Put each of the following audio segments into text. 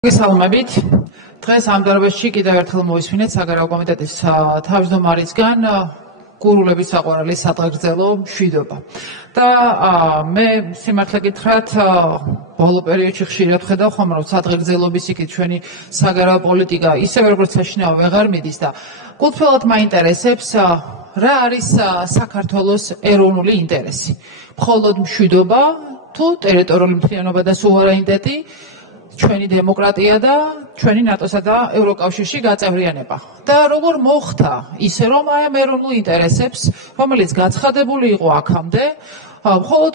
გესალმებით. დღეს ამ დარბაზში კიდევ ერთხელ მოვისმინეთ საგარეო კომიტეტის თავმჯდომარისგან გურულების საყვარელი სადღეგრძელო მშვიდობა. და მე სიმართლე გითხრათ, ბოლო პერიოდში ხშირად ვხედავ ხომ რომ სადღეგრძელობის იქით ჩვენი საგარეო პოლიტიკა ისევე როგორც საშინაო ვეღარ მიდის და გულწრფელად მაინტერესებს რა არის საქართველოს ეროვნული ინტერესი. მხოლოდ მშვიდობა თუ ტერიტორიული მთლიანობა და სუვერენიტეტი, ჩვენი დემოკრატია და ჩვენი ნატოსა და ევროკავშირში გაწევრიანება. და როგორ მოხდა ისე რომ აი ამ ეროვნულ ინტერესებს, რომელიც გაცხადებული იყო აქამდე, მხოლოდ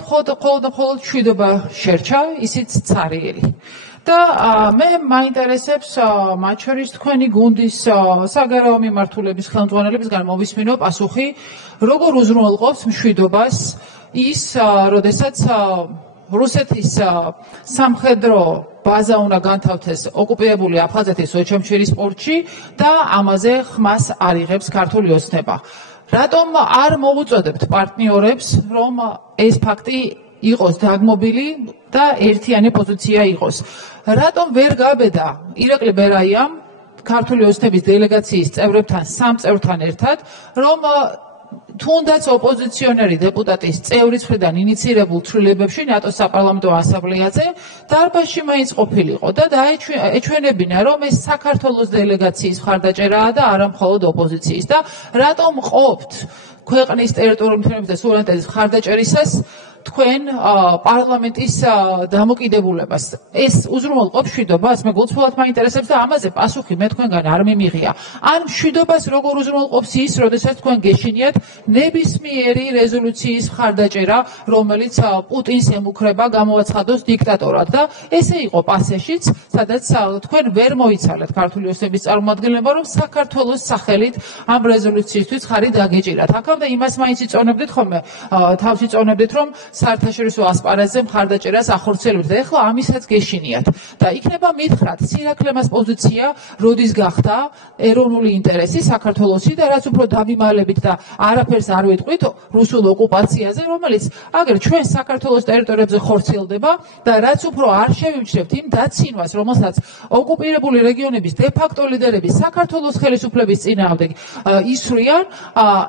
მშვიდობა შერჩა, ისიც ცარიელი. და მე მაინტერესებს მათ შორის თქვენი გუნდის საგარეო მიმართულების ხელმძღვანელებისგან მოვისმინო პასუხი, როგორ უზრუნველყოფს მშვიდობას ის, როდესაც რუსეთის სამხედრო ბაზა უნდა განთავთეს ოკუპირებული აფხაზეთის ოჩამჩირის პორტში და ამაზე ხმას არ იღებს ქართული ოცნება. რატომ არ მოვუწოდებთ პარტნიორებს, რომ ეს ფაქტი იყოს დაგმობილი და ერთიანი პოზიცია იყოს? რატომ ვერ გაბედა ირაკლი ბერაიამ ქართული ოცნების დელეგაციის წევრებთან, სამ წევრთან ერთად, რომ თუნდაც ოპოზიციონერი დეპუტატის წევრის მხრიდან ინიცირებულ ცვლილებებში ნატოს საპარლამენტო ასამბლეაზე დარბაზში მაინც ყოფილიყო და ეჩვენებინა, რომ ეს საქართველოს დელეგაციის მხარდაჭერაა და არა მხოლოდ ოპოზიციის. და რატომ ყოფთ ქვეყნის ტერიტორიული მთლიანობის და სუვერენიტეტის მხარდაჭერისას თქვენ პარლამენტის დამოკიდებულებას? ეს უზრუნველყოფს მშვიდობას? მე გულწრფელად მაინტერესებს და ამაზე პასუხი მე თქვენგან არ მიმიღია. ან მშვიდობას როგორ უზრუნველყოფს ის, როდესაც თქვენ გეშინიათ ნებისმიერი რეზოლუციის მხარდაჭერა, რომელიც პუტინს ემუქრება გამოაცხადოს დიქტატორად და ესე იყო პასეშიც, სადაც თქვენ ვერ მოიცალეთ ქართული ოცნების წარმომადგენლობა, რომ საქართველოს სახელით ამ რეზოლუციისთვის ხარი დაგეჭირათ. აქამდე იმას მაინც იწონებდით ხოლმე, თავს იწონებდით, რომ საერთაშორისო ასპარეზზე მხარდაჭერას ახორციელებთ და ეხლა ამისაც გეშინიათ. და იქნება მითხრათ, სირაქლემას პოზიცია როდის გახდა ეროვნული ინტერესი საქართველოსი და რაც უფრო დავიმალებით და არაფერს არ ვიტყვით რუსულ ოკუპაციაზე, რომელიც აგერ ჩვენ საქართველოს ტერიტორიებზე ხორციელდება და რაც უფრო არ შევიმჩნევთ იმ დაცინვას, რომელსაც ოკუპირებული რეგიონების დე-ფაქტო ლიდერები საქართველოს ხელისუფლების წინააღმდეგ ისვრიან,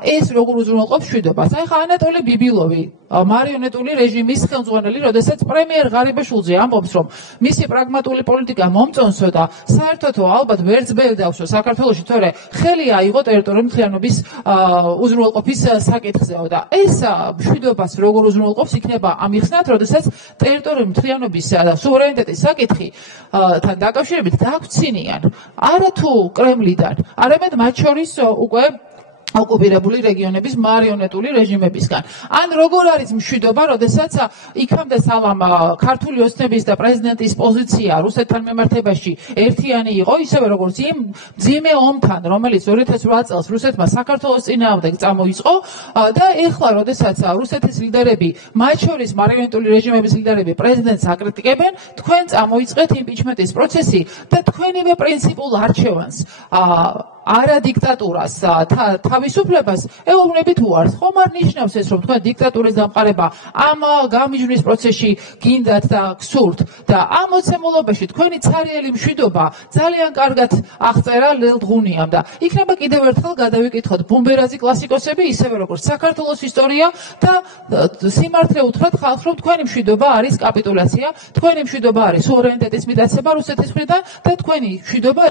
ეს როგორ უზრუნველყოფს მშვიდობას? აი ხა ანატოლი ბიბილოვი, მარიონეტული რეჟიმის ხელმძღვანელი, როდესაც პრემიერ ღარიბაშვილზე ამბობს, რომ მისი პრაგმატული პოლიტიკა მომწონსო და საერთოდ ალბათ ვერც ბერ დავსო საქართველოში, თორე ხელი აიღო ტერიტორიული მთლიანობის უზრუნველყოფის საკითხზეო და ეს მშვიდობას როგორ უზრუნველყოფს იქნება ამიხსნათ, როდესაც ტერიტორიული მთლიანობის და სუვერენიტეტის საკითხი თან დაკავშირებით დაგვცინიან არა თუ კრემლიდან, არამედ მათ შორის უკვე ოკუპირებული რეგიონების მარიონეტული რეჟიმებისგან. ან როგორ არის მშვიდობა, როდესაც იქამდე სალამ ქართული ოცნების და პრეზიდენტის პოზიცია რუსეთთან მიმართებაში ერთიანი იყო, ისევე როგორც იმ მძიმე ომთან, რომელიც 2008 წელს რუსეთმა საქართველოს წინააღმდეგ წამოიწყო და ეხლა, როდესაც რუსეთის ლიდერები, მათ შორის მარიონეტული რეჟიმების ლიდერები პრეზიდენტს აკრიტიკებენ, თქვენ წამოიწყეთ იმპიჩმენტის პროცესი და თქვენივე პრინციპულ არჩევანს არა დიქტატურას, თავისუფლებას ეუბნებით უარს. ხომ არ ნიშნავს ეს, რომ თქვენ დიქტატურის დამყარება ამ გამიჯვნის პროცესში გინდათ და გსურთ და ამ მოცემულობაში თქვენი ცარიელი მშვიდობა ძალიან კარგად აღწერა ლელდღუნიამ და იქნება კიდევ ერთხელ გადავიკითხოთ ბუმბერაზი კლასიკოსები, ისევე როგორც საქართველოს ისტორია და სიმართლე უთხრათ ხალხს, რომ თქვენი მშვიდობა არის კაპიტულაცია, თქვენი მშვიდობა არის სუვერენიტეტის მიტაცება რუსეთის მხრიდან და თქვენი მშვიდობა